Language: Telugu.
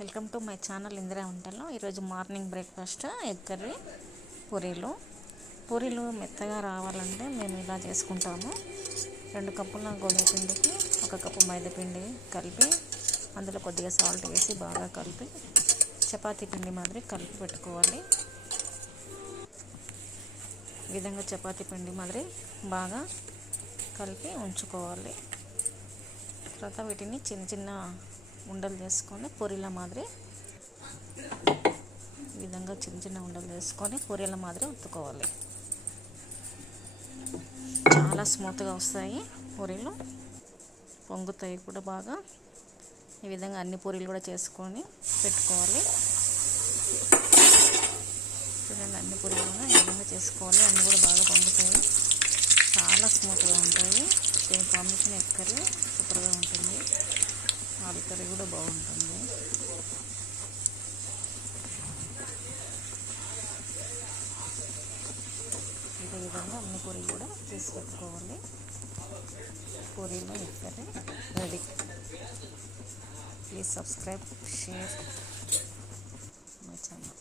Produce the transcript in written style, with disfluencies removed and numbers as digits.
Welcome to my channel Indira వంటల్లో. ఈరోజు మార్నింగ్ బ్రేక్ఫాస్ట్ ఎగ్ కర్రీ, పూరీలు మెత్తగా రావాలంటే మేము ఇలా చేసుకుంటాము. 2 కప్పుల గోధుమ పిండికి 1 కప్పు మైదా పిండి కలిపి అందులో కొద్దిగా సాల్ట్ వేసి బాగా కలిపి చపాతీ పిండి మాదిరి కలిపి పెట్టుకోవాలి. ఈ విధంగా చపాతీ పిండి మాదిరి బాగా కలిపి ఉంచుకోవాలి. తర్వాత వీటిని చిన్న చిన్న ఉండలు చేసుకొని పూరీల మాదిరి ఈ విధంగా చిన్న చిన్న ఉండలు చేసుకొని పూరీల మాదిరి ఒత్తుకోవాలి. చాలా స్మూత్గా వస్తాయి పూరీలు, పొంగుతాయి కూడా బాగా. ఈ విధంగా అన్ని పూరీలు కూడా చేసుకొని పెట్టుకోవాలి. చూడండి, అన్ని పూరీలు కూడా ఈ విధంగా చేసుకోవాలి. అన్నీ కూడా బాగా పొంగుతాయి, చాలా స్మూత్గా ఉంటాయి. దీని కాంబినేషన్ ఎగ్ కర్రీ సూపర్గా ఉంటుంది. ఆలు కర్రీ కూడా బాగుంటుంది. ఇదే విధంగా అన్ని పూరీలు కూడా చేసి పెట్టుకోవాలి. పూరీలో egg curry ready. Please subscribe, share my channel.